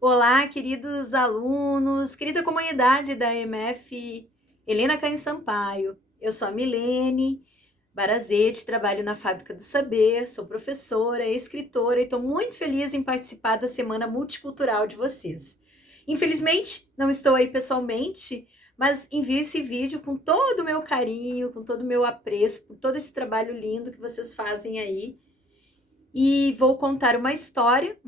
Olá, queridos alunos, querida comunidade da MF Helena Caim Sampaio. Eu sou a Milene Barazete, trabalho na Fábrica do Saber, sou professora, escritora e estou muito feliz em participar da Semana Multicultural de vocês. Infelizmente, não estou aí pessoalmente, mas envio esse vídeo com todo o meu carinho, com todo o meu apreço, por todo esse trabalho lindo que vocês fazem aí. E vou contar uma história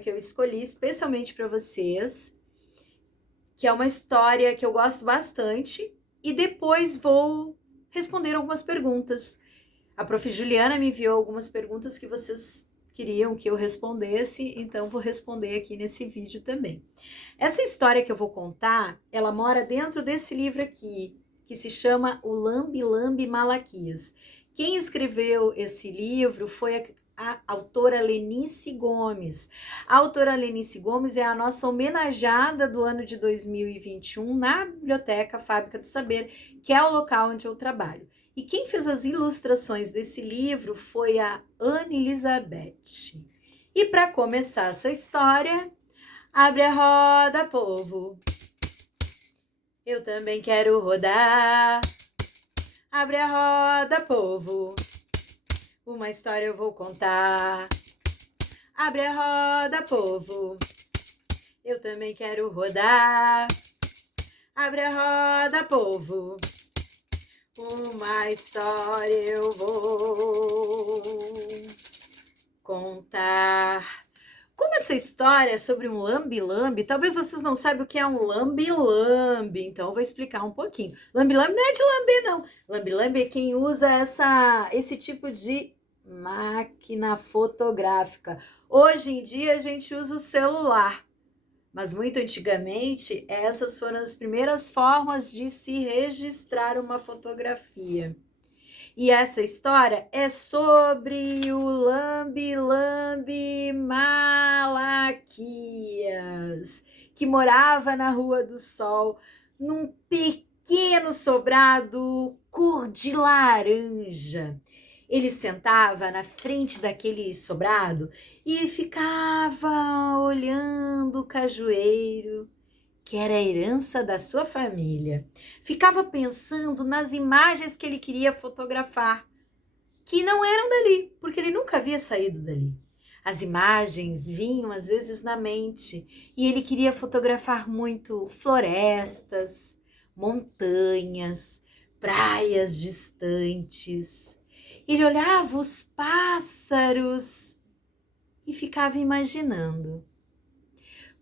que eu escolhi especialmente para vocês, que é uma história que eu gosto bastante, e depois vou responder algumas perguntas. A prof. Juliana me enviou algumas perguntas que vocês queriam que eu respondesse, então vou responder aqui nesse vídeo também. Essa história que eu vou contar, ela mora dentro desse livro aqui, que se chama O Lambe Lambe Malaquias. Quem escreveu esse livro foi a autora Lenice Gomes. A autora Lenice Gomes é a nossa homenageada do ano de 2021 na Biblioteca Fábrica do Saber, que é o local onde eu trabalho. E quem fez as ilustrações desse livro foi a Anne Elizabeth. E para começar essa história, abre a roda, povo. Eu também quero rodar. Abre a roda, povo. Uma história eu vou contar. Abre a roda, povo. Eu também quero rodar. Abre a roda, povo. Uma história eu vou contar. Como essa história é sobre um lambe-lambe, talvez vocês não saibam o que é um lambe-lambe, então eu vou explicar um pouquinho. Lambe-lambe não é de lamber, não. Lambe-lambe é quem usa esse tipo de máquina fotográfica. Hoje em dia a gente usa o celular, mas muito antigamente essas foram as primeiras formas de se registrar uma fotografia. E essa história é sobre o Lambe Lambe Malaquias, que morava na Rua do Sol, num pequeno sobrado cor de laranja. Ele sentava na frente daquele sobrado e ficava olhando o cajueiro, que era a herança da sua família. Ficava pensando nas imagens que ele queria fotografar, que não eram dali, porque ele nunca havia saído dali. As imagens vinham às vezes na mente e ele queria fotografar muito florestas, montanhas, praias distantes. Ele olhava os pássaros e ficava imaginando.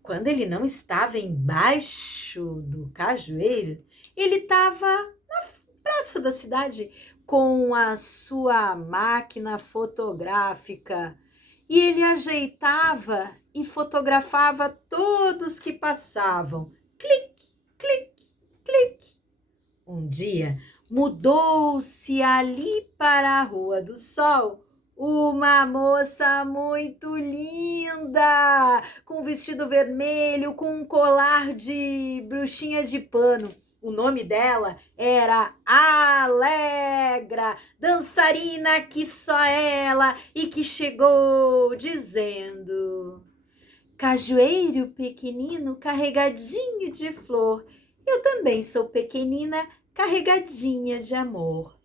Quando ele não estava embaixo do cajueiro, ele estava na praça da cidade com a sua máquina fotográfica e ele ajeitava e fotografava todos que passavam. Clique, clique, clique. Um dia mudou-se ali para a Rua do Sol uma moça muito linda, com um vestido vermelho, com um colar de bruxinha de pano. O nome dela era Alegra, dançarina que só ela, e que chegou dizendo: cajueiro pequenino, carregadinho de flor, eu também sou pequenina, carregadinha de amor.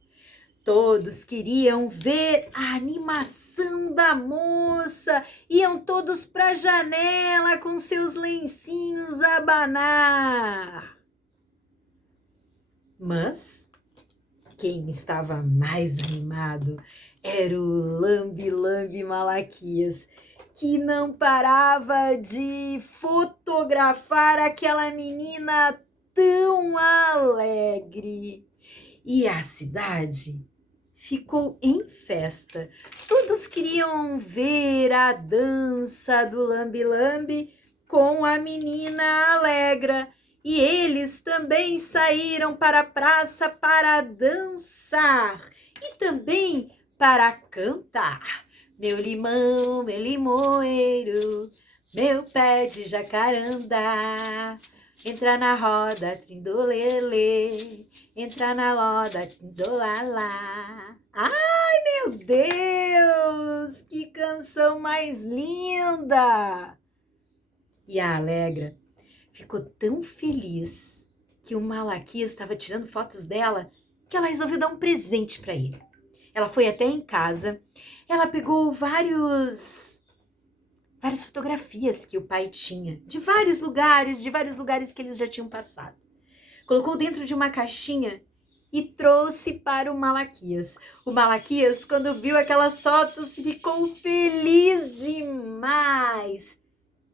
Todos queriam ver a animação da moça, iam todos para a janela com seus lencinhos a abanar. Mas quem estava mais animado era o Lambe Lambe Malaquias, que não parava de fotografar aquela menina tão alegre. E a cidade ficou em festa. Todos queriam ver a dança do Lambe Lambe com a menina Alegra. E eles também saíram para a praça para dançar e também para cantar. Meu limão, meu limoeiro, meu pé de jacarandá, entra na roda, trindolele, entra na roda, trindolala. Ai, meu Deus, que canção mais linda! E a Alegra ficou tão feliz que o Malaquias estava tirando fotos dela que ela resolveu dar um presente para ele. Ela foi até em casa, ela pegou várias fotografias que o pai tinha, de vários lugares que eles já tinham passado. Colocou dentro de uma caixinha e trouxe para o Malaquias. O Malaquias, quando viu aquelas fotos, ficou feliz demais.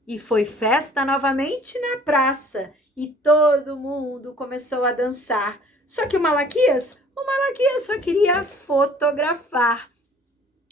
E foi festa novamente na praça. E todo mundo começou a dançar. Só que o Malaquias só queria fotografar.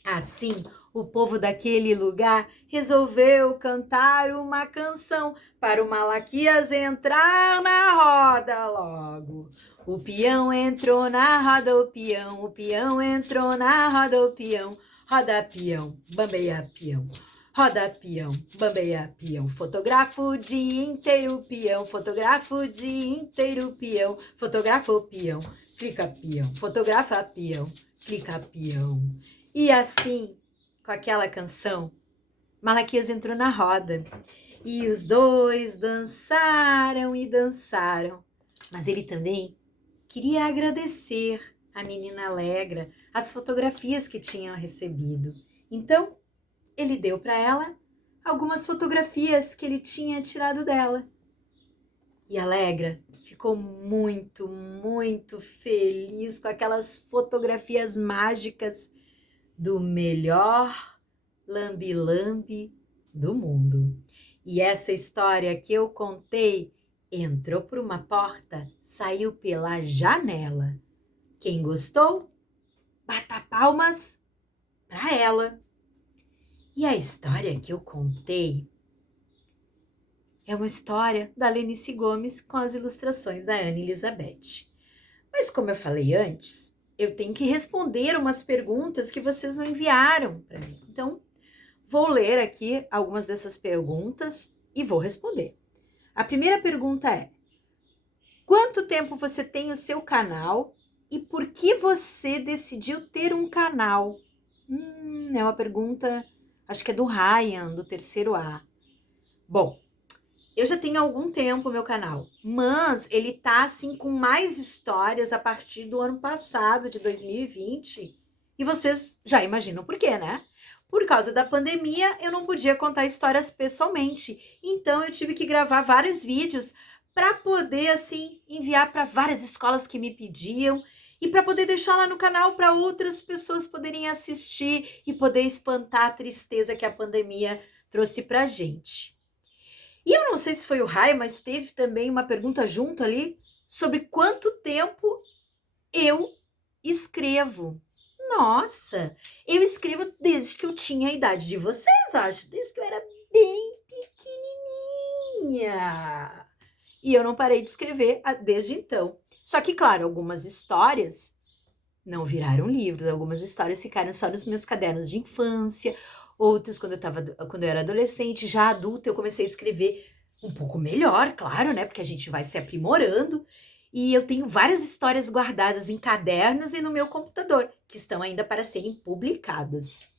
Assim, o povo daquele lugar resolveu cantar uma canção para o Malaquias entrar na roda logo. O peão entrou na roda, o peão entrou na roda, o peão. Roda peão, bambeia peão. Roda peão, bambeia peão. Fotografa o dia inteiro peão, fotografa o dia inteiro peão. Fotografa o peão, clica peão. Fotografa peão, clica peão. E assim, com aquela canção, Malaquias entrou na roda. E os dois dançaram e dançaram. Mas ele também queria agradecer a menina Alegra as fotografias que tinham recebido. Então, ele deu para ela algumas fotografias que ele tinha tirado dela. E a Alegra ficou muito, muito feliz com aquelas fotografias mágicas do melhor lambe-lambe do mundo. E essa história que eu contei entrou por uma porta, saiu pela janela. Quem gostou, bata palmas para ela. E a história que eu contei é uma história da Lenice Gomes com as ilustrações da Ana Elizabeth. Mas como eu falei antes, eu tenho que responder umas perguntas que vocês enviaram para mim. Então, vou ler aqui algumas dessas perguntas e vou responder. A primeira pergunta é: quanto tempo você tem o seu canal e por que você decidiu ter um canal? É uma pergunta, acho que é do Ryan, do terceiro A. Bom, eu já tenho algum tempo o meu canal, mas ele tá assim com mais histórias a partir do ano passado, de 2020. E vocês já imaginam por quê, né? Por causa da pandemia, eu não podia contar histórias pessoalmente. Então, eu tive que gravar vários vídeos para poder, assim, enviar para várias escolas que me pediam e para poder deixar lá no canal para outras pessoas poderem assistir e poder espantar a tristeza que a pandemia trouxe pra gente. E eu não sei se foi o Raio, mas teve também uma pergunta junto ali sobre quanto tempo eu escrevo. Nossa, eu escrevo desde que eu tinha a idade de vocês, acho. Desde que eu era bem pequenininha. E eu não parei de escrever desde então. Só que, claro, algumas histórias não viraram livros. Algumas histórias ficaram só nos meus cadernos de infância. Outras, quando eu era adolescente, já adulta, eu comecei a escrever um pouco melhor, claro, né? Porque a gente vai se aprimorando. E eu tenho várias histórias guardadas em cadernos e no meu computador, que estão ainda para serem publicadas.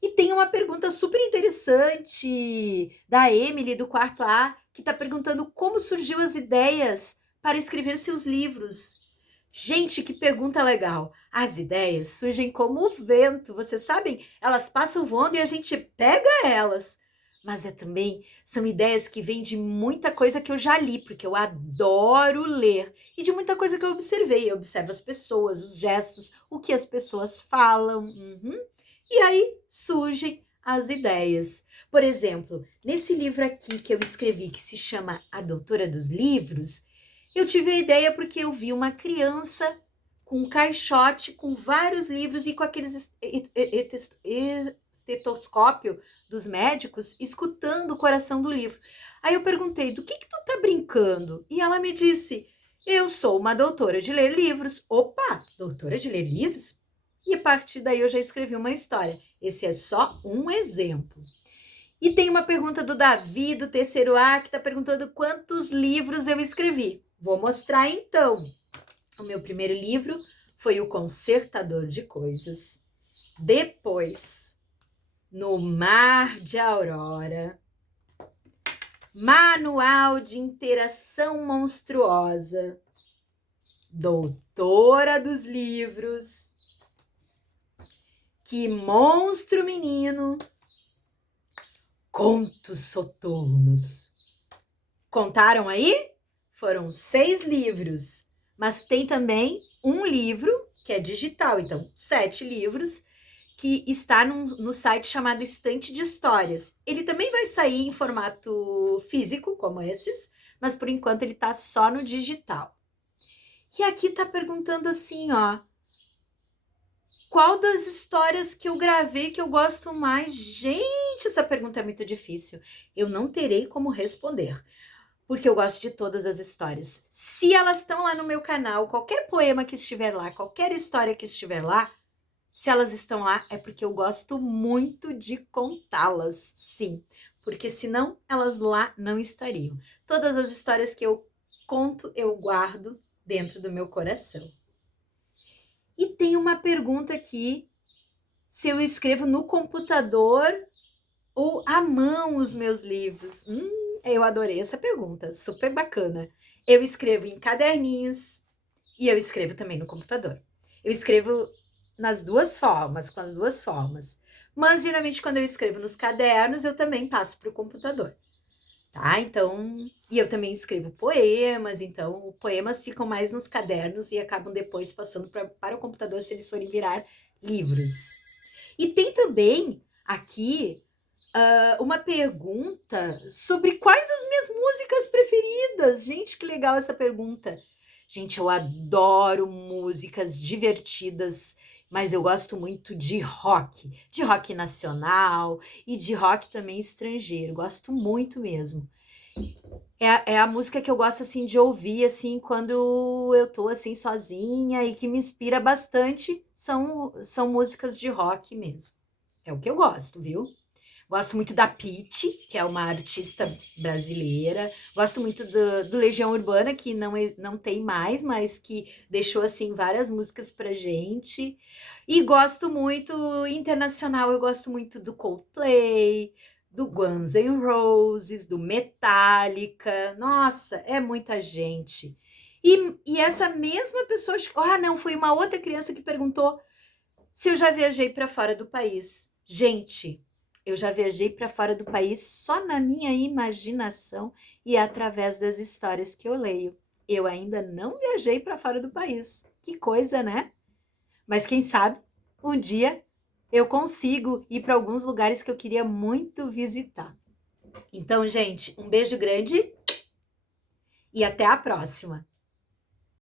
E tem uma pergunta super interessante da Emily, do quarto A, que está perguntando como surgiu as ideias para escrever seus livros. Gente, que pergunta legal. As ideias surgem como o vento, vocês sabem? Elas passam voando e a gente pega elas. Mas também são ideias que vêm de muita coisa que eu já li, porque eu adoro ler. E de muita coisa que eu observei. Eu observo as pessoas, os gestos, o que as pessoas falam. E aí surgem as ideias. Por exemplo, nesse livro aqui que eu escrevi, que se chama A Doutora dos Livros, eu tive a ideia porque eu vi uma criança com um caixote com vários livros e com aqueles estetoscópio dos médicos escutando o coração do livro. Aí eu perguntei, do que tu tá brincando? E ela me disse, eu sou uma doutora de ler livros. Opa, doutora de ler livros? E a partir daí eu já escrevi uma história. Esse é só um exemplo. E tem uma pergunta do Davi, do terceiro A, que está perguntando quantos livros eu escrevi. Vou mostrar então. O meu primeiro livro foi O Consertador de Coisas. Depois, No Mar de Aurora. Manual de Interação Monstruosa, Doutora dos Livros, Que Monstro Menino, Contos Soturnos. Contaram aí? Foram 6 livros, mas tem também um livro que é digital, então 7 livros, que está no site chamado Estante de Histórias. Ele também vai sair em formato físico, como esses, mas por enquanto ele está só no digital. E aqui tá perguntando assim, ó, qual das histórias que eu gravei que eu gosto mais? Gente, essa pergunta é muito difícil. Eu não terei como responder, porque eu gosto de todas as histórias. Se elas estão lá no meu canal, qualquer poema que estiver lá, qualquer história que estiver lá, se elas estão lá, é porque eu gosto muito de contá-las, sim. Porque senão elas lá não estariam. Todas as histórias que eu conto, eu guardo dentro do meu coração. E tem uma pergunta aqui, se eu escrevo no computador ou à mão os meus livros. Eu adorei essa pergunta, super bacana. Eu escrevo em caderninhos e eu escrevo também no computador. Eu escrevo nas duas formas, com as duas formas. Mas geralmente quando eu escrevo nos cadernos, eu também passo para o computador. Tá? Então, e eu também escrevo poemas, então poemas ficam mais nos cadernos e acabam depois passando para o computador se eles forem virar livros. E tem também aqui uma pergunta sobre quais as minhas músicas preferidas. Gente, que legal essa pergunta. Gente, eu adoro músicas divertidas, mas eu gosto muito de rock nacional e de rock também estrangeiro. Gosto muito mesmo. É a música que eu gosto assim de ouvir assim quando eu tô assim sozinha e que me inspira bastante são músicas de rock mesmo. É o que eu gosto, viu? Gosto muito da Pitty, que é uma artista brasileira. Gosto muito do Legião Urbana, que não tem mais, mas que deixou assim várias músicas pra gente. E gosto muito internacional, eu gosto muito do Coldplay, do Guns N' Roses, do Metallica. Nossa, é muita gente. E essa mesma pessoa, não, foi uma outra criança que perguntou se eu já viajei para fora do país. Gente, eu já viajei para fora do país só na minha imaginação e através das histórias que eu leio. Eu ainda não viajei para fora do país. Que coisa, né? Mas quem sabe um dia eu consigo ir para alguns lugares que eu queria muito visitar. Então, gente, um beijo grande e até a próxima.